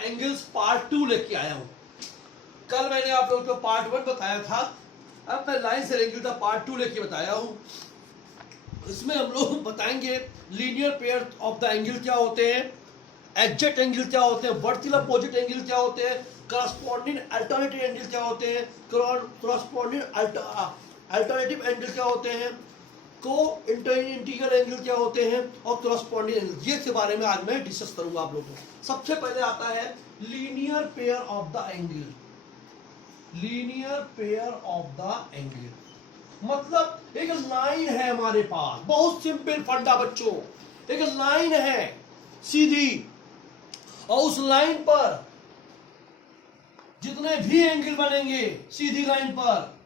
Angles part 2 लेके आया हूं। कल मैंने आप लोगों को पार्ट 1 बताया था, अब मैं लाइन से एंगल का पार्ट 2 लेके बताया हूं। इसमें हम लोग बताएंगे linear pair of the angle क्या होते हैं, एग्जैक्ट एंगल क्या होते हैं, वर्टिकल अपोजिट एंगल क्या होते हैं, करस्पॉन्डिंग अल्टरनेटिव एंगल क्या होते हैं, करस्पॉन्डिंग अल्टरनेटिव एंगल क्या होते हैं, को इंटीग्रल एंगल क्या होते हैं और करस्पॉन्डिंग एंगल, ये के बारे में आज मैं डिस्कस करूंगा आप लोगों को। सबसे पहले आता है linear pair of the angle. Linear pair of the angle मतलब एक लाइन है हमारे पास, बहुत सिंपल फंडा बच्चों, एक लाइन है सीधी और उस लाइन पर जितने भी एंगल बनेंगे सीधी लाइन पर,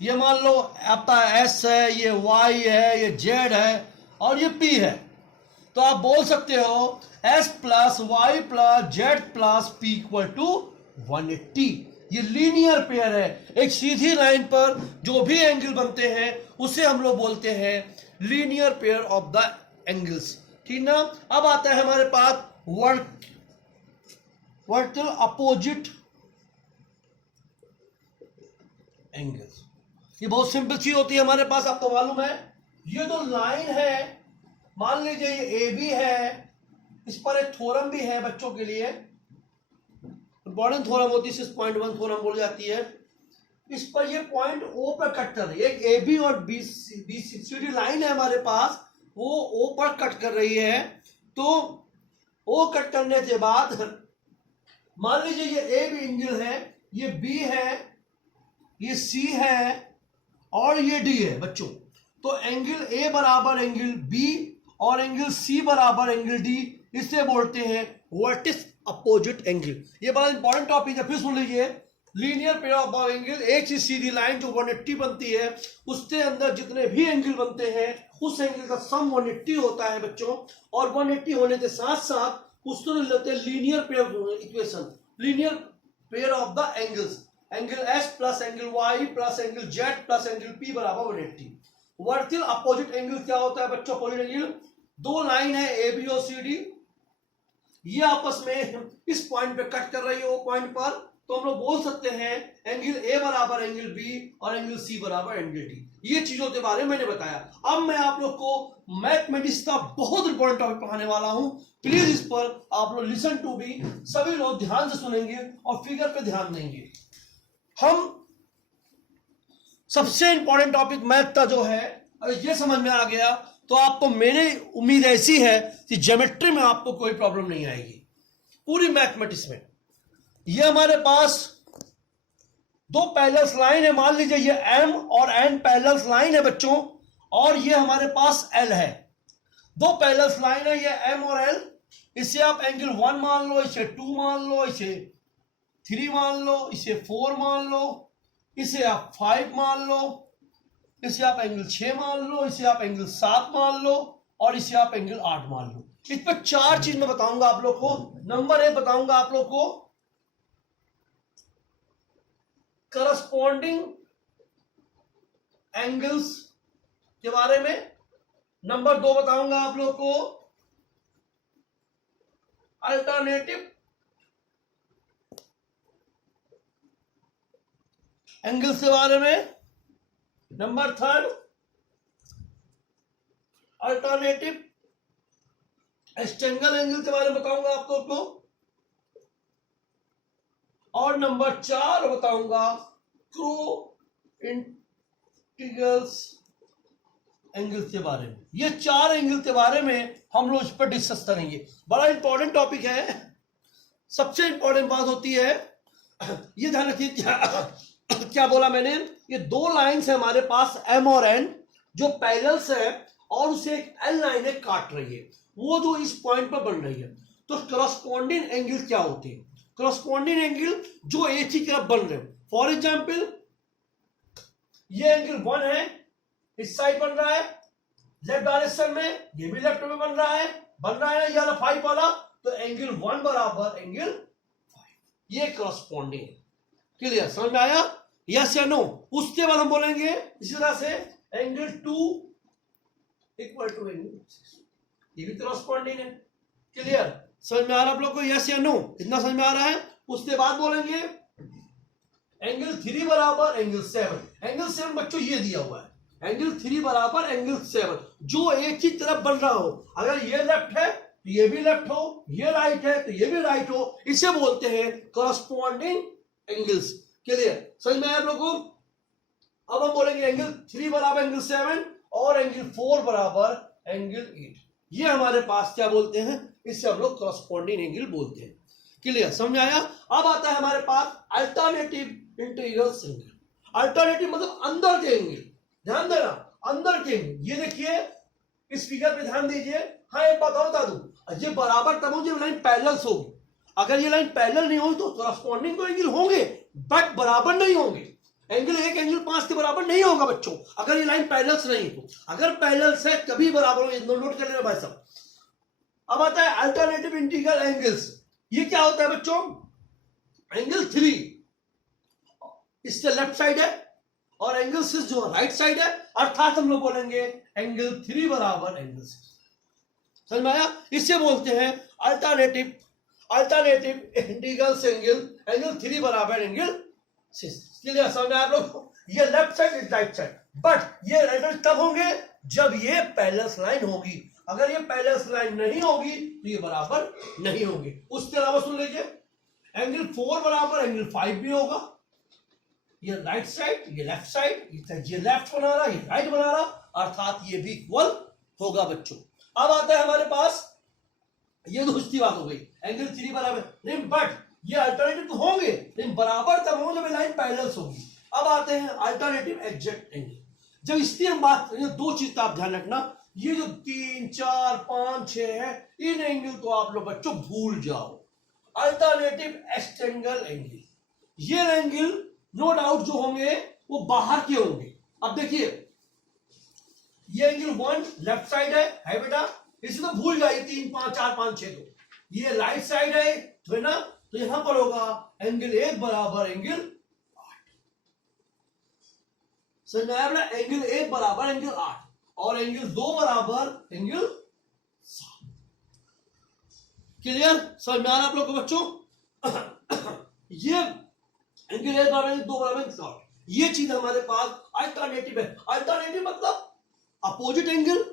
ये मान लो आपका एस है, ये वाई है, ये जेड है और ये पी है, तो आप बोल सकते हो S plus Y plus Z plus P equal to 180। ये लीनियर पेयर है, एक सीधी लाइन पर जो भी एंगल बनते हैं उसे हम लोग बोलते हैं linear pair of the angles, ठीक ना। अब आता है हमारे पास वर्टिकल अपोजिट एंगल्स। ये बहुत सिंपल चीज होती है हमारे पास, आपको मालूम है। ये जो लाइन है, मान लीजिए ये ए बी है, इस पर एक थ्योरम भी है बच्चों के लिए, इंपॉर्टेंट थ्योरम होती है, 6.1 थ्योरम बोल जाती है। इस पर ये पॉइंट ओ पर कट कर रही है, एक ए बी और बी सी डी लाइन है हमारे पास, वो ओ पर कट कर रही है। तो ओ कट करने के बाद मान लीजिए ये ए बी एंगल है, ये बी है, ये सी है और ये डी है बच्चों। तो एंगल ए बराबर एंगल बी और एंगल सी बराबर एंगल डी, इसे बोलते हैं वर्टिकल अपोजिट एंगल। ये बड़ा इंपॉर्टेंट टॉपिक है, फिर सुन लीजिए। लीनियर पेयर ऑफ एंगल, एक ही सीधी लाइन जो 180 बनती है, उसके अंदर जितने भी एंगल बनते हैं उस एंगल का सम 180 होता है बच्चों। और 180 होने के साथ साथ उसको लेते हैं linear pair equation, linear pair of the angles, angle S plus angle Y plus angle Z plus angle P बराबर 180। वर्टिकल अपोजिट एंगल क्या होता है बच्चों? अपोजिट एंगल, दो लाइन है ए बी और सी डी, ये आपस में इस पॉइंट पे कट कर रही है वो पॉइंट पर, तो हम लोग बोल सकते हैं एंगल ए बराबर एंगल बी और एंगल सी बराबर एंगल डी। ये चीजों के बारे में मैंने बताया। अब मैं आप लोग को मैथमेटिक्स का बहुत इंपॉर्टेंट टॉपिक पढ़ाने वाला हूं, प्लीज इस पर आप लोग लिसन टू बी, सभी लोग ध्यान से सुनेंगे और फिगर पे ध्यान देंगे। हम सबसे इंपॉर्टेंट टॉपिक मैथ का जो है, अगर ये समझ में आ गया तो आपको, मेरी उम्मीद ऐसी है कि ज्योमेट्री में आपको कोई प्रॉब्लम नहीं आएगी पूरी मैथमेटिक्स में। ये हमारे पास दो पैरेलल लाइन है, मान लीजिए ये एम और एन पैरेलल लाइन है बच्चों, और ये हमारे पास एल है। दो पैरेलल लाइन है ये एम और एल, इसे आप एंगल 1 मान लो, इसे 2 मान लो, इसे 3 मान लो, इसे 4 मान लो, इसे आप 5 मान लो, इसे आप एंगल 6 मान लो, इसे आप एंगल 7 मान लो और इसे आप एंगल 8 मान लो। इस पर 4 चीज मैं बताऊंगा आप लोग को। नंबर 1 बताऊंगा आप लोग को करस्पॉन्डिंग एंगल्स के बारे में, नंबर 2 बताऊंगा आप लोग को अल्टरनेटिव एंगल्स के बारे में, नंबर 3 अल्टरनेटिव एस्टेंगल एंगल के बारे में बताऊंगा आप लोग को, और नंबर 4 बताऊंगा को इंटीग्रल्स एंगल्स के बारे में। ये 4 एंगल के बारे में हम लोग इस पर डिस्कस करेंगे। बड़ा इंपॉर्टेंट टॉपिक है। सबसे इंपॉर्टेंट बात होती है, ये ध्यान रखिए क्या बोला मैंने, ये दो लाइंस है हमारे पास एम और एन जो पैरेलल्स है, और उसे एक एल लाइन है काट रही है, वो जो इस पॉइंट पर बन रही है। तो करस्पॉन्डिंग एंगल क्या होते हैं? करस्पॉन्डिंग एंगल जो एक ही तरफ बन रहे हैं। फॉर एग्जाम्पल ये एंगल 1 है, इस साइड बन रहा है लेफ्ट डायरेक्शन में, ये भी लेफ्ट में बन रहा है ये वाला 5 वाला, तो एंगल 1 बराबर एंगल 5, ये करस्पॉन्डिंग है। क्लियर, समझ में आया? यस या नो? उसके बाद हम बोलेंगे इसी तरह से एंगल 2 इक्वल टू एंगल, ये भी करस्पॉन्डिंग है। क्लियर? समझ में आ रहा है आप लोग को, यस या नो? इतना समझ में आ रहा है? उसके बाद बोलेंगे एंगल 3 बराबर एंगल 7। एंगल 7 बच्चों ये दिया हुआ है, एंगल 3 बराबर एंगल 7, जो एक ही तरफ बन रहा हो। अगर ये लेफ्ट है तो ये भी लेफ्ट हो, ये राइट है तो ये भी राइट हो, इसे बोलते हैं करस्पॉन्डिंग एंगल्स। क्लियर? समझ में आया आप लोग को? अब हम बोलेंगे एंगल 3 बराबर एंगल 7 और एंगल 4 बराबर एंगल 8। ये हमारे पास क्या बोलते हैं? इससे हम लोग करस्पॉन्डिंग एंगल बोलते हैं। क्लियर? समझ आया? अब आता है हमारे पास अल्टरनेटिव इंटीग्रल एंगल। अल्टरनेटिव मतलब अंदर के एंगल। ध्यान देना, अंदर के एंगल। ये देखिए, इस फिगर पे ध्यान दीजिए। हाँ, एक बात और बता दूं, ये बराबर तब होगी जब लाइन पैरेलल होगी। अगर ये लाइन पैरेलल नहीं होगी तो करस्पॉन्डिंग तो एंगल होंगे, बट बराबर नहीं होंगे। एंगल 1 एंगल 5 के बराबर नहीं होगा बच्चों, अगर ये लाइन पैरेलल से नहीं तो। अगर पैरेलल से कभी बराबर हो, नोट कर लेना भाई साहब। अब आता है अल्टरनेटिव इंटीग्रल एंगल्स। ये क्या होता है बच्चों? एंगल 3 इससे लेफ्ट साइड है और एंगल 6 जो राइट साइड है, अर्थात हम लोग बोलेंगे एंगल 3 बराबर एंगल 6। समझ में आया? इससे बोलते हैं अल्टरनेटिव इंटीग्रल एंगल, एंगल 3 बराबर एंगल 6। क्लियर? समझ में आया आप लोग? ये left side is right side, but ये राइट तब होंगे जब ये पैरेलल लाइन होगी। अगर ये पैरेलल लाइन नहीं होगी तो ये बराबर नहीं होंगे। उसके अलावा सुन लीजिए, एंगल 4 बराबर एंगल 5 भी होगा। ये राइट साइड, ये लेफ्ट साइड, ये लेफ्ट बना रहा, ये राइट बना रहा, अर्थात ये भी इक्वल होगा बच्चों। अब आता है हमारे पास, ये दूसरी बात हो गई, एंगल 3 बराबर नहीं, बट ये अल्टरनेटिव तो होंगे लेकिन बराबर तब होंगे जब लाइन पैरेलल होगी। अब आते हैं अल्टरनेटिव एग्जैक्ट एंगल। जब इसकी हम बात करें, दो चीज आप ध्यान रखना, ये जो 3, 4, 5, 6 है, इन एंगल तो आप लोग बच्चों भूल जाओ। अल्टरनेटिव एक्सटेंगल एंगल, ये एंगल नो डाउट जो होंगे वो बाहर के होंगे। अब देखिए, ये एंगल 1 लेफ्ट साइड है बेटा, इसे तो भूल जाइए, 3, 5, 4, 5, 6 तो ये राइट साइड है तो ना, तो यहां पर होगा एंगल 1 बराबर एंगल 8। एंगल 1 बराबर एंगल 8 और एंगल 2 बराबर एंगल 7। क्लियर? समझ में आ रहा आप लोग को बच्चों? ये एंगल 1 बराबर एंगल 2 बराबर एंगल 7, ये चीज हमारे पास अल्टरनेटिव है। अल्टरनेटिव मतलब अपोजिट एंगल,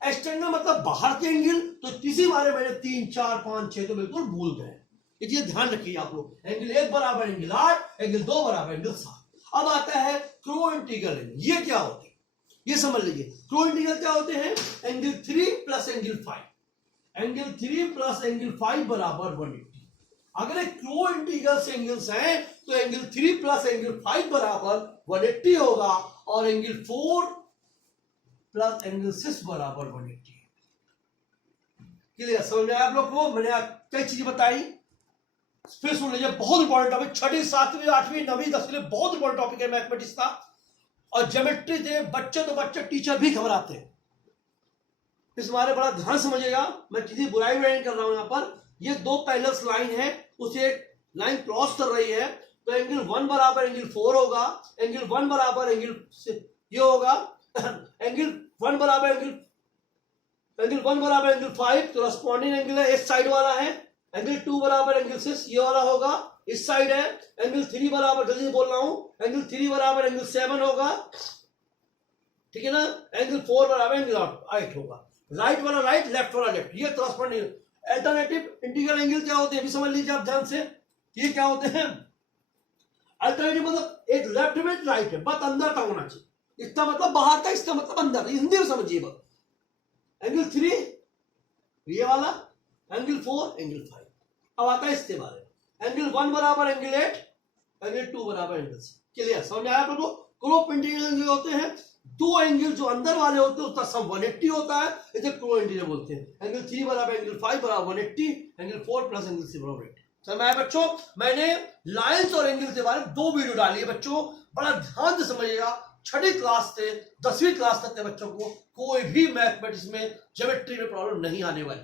एक्सटेंगल मतलब बाहर के एंगल। तो किसी बारे में 3, 4, 5, 6 तो बिल्कुल भूल गए, ये ध्यान रखिए आप लोग। एंगल 1 बराबर एंगल 8, एंगल 2 बराबर एंगल 7। अब आता है क्रो इंटीग्रल एंगल। ये क्या होते हैं ये समझ लीजिए। क्रो इंटीग्रल क्या होते हैं? Angle 3 plus angle 5, angle 3 plus angle 5 बराबर 180। अगर एक क्रो इंटीग्रल से एंगल्स हैं तो एंगल 3 प्लस एंगल 5 बराबर 180 होगा और एंगल 4 प्लस एंगल 6 बराबर 180। क्लियर? समझ में आया आप लोग को? मैंने कई चीजें बताई, फिर सुन लीजिए, बहुत इंपॉर्टेंट टॉपिक। 6वीं 7वीं 8वीं 9वीं 10वीं के लिए बहुत इंपॉर्टेंट टॉपिक है मैथमेटिक्स का। और ज्योमेट्री थे बच्चे तो बच्चे, टीचर भी घबराते हैं। इस बारे बड़ा ध्यान समझिएगा, मैं किसी बुराई नहीं कर रहा हूं। यहां पर ये दो पैरेलल लाइन है, उसे एक लाइन क्रॉस कर रही है, तो एंगल 1 बराबर एंगल 4 होगा, एंगल 1 बराबर एंगल ये होगा, एंगल 1 बराबर एंगल 5 करस्पॉन्डिंग एंगल है, इस साइड वाला है। एंगल 2 बराबर एंगल 6 ये वाला होगा, इस साइड है। एंगल 3 बराबर, जल्दी बोल रहा हूं, एंगल 3 बराबर एंगल 7 होगा, ठीक है ना। एंगल 4 बराबर एंगल 8 होगा। राइट वाला राइट, लेफ्ट वाला लेफ्ट, ये करस्पॉन्डिंग। अल्टरनेटिव इंटीग्रल एंगल क्या होते हैं भी समझ लीजिए आप ध्यान से। ये क्या होते हैं? अल्टरनेटिव मतलब एक लेफ्ट में राइट है, बस अंदर का होना चाहिए। इसका मतलब बाहर का, इसका मतलब अंदर, हिंदी में समझिए बस। एंगल 3 ये वाला, एंगल 4 एंगल 5। अब आता है इसके बारे में, एंगल 1 बराबर एंगल 8, एंगल 2 बराबर एंगल 6। क्लियर? समझ आया आप लोगों को? क्रो इंटीग्रल एंगल होते हैं दो एंगल जो अंदर वाले होते हैं, उसका सम 180 होता है, इसे क्रो इंटीग्रल बोलते हैं। एंगल 3 बराबर एंगल 5 बराबर 180, एंगल 4 प्लस एंगल 6 बराबर 80। समझ में आया बच्चों? मैंने लाइंस और एंगल के बारे में 2 वीडियो डाली है बच्चों, बड़ा ध्यान से समझिएगा। 6वीं क्लास से 10वीं क्लास तक के बच्चों को कोई भी मैथमेटिक्स में, ज्योमेट्री में प्रॉब्लम नहीं आने वाली।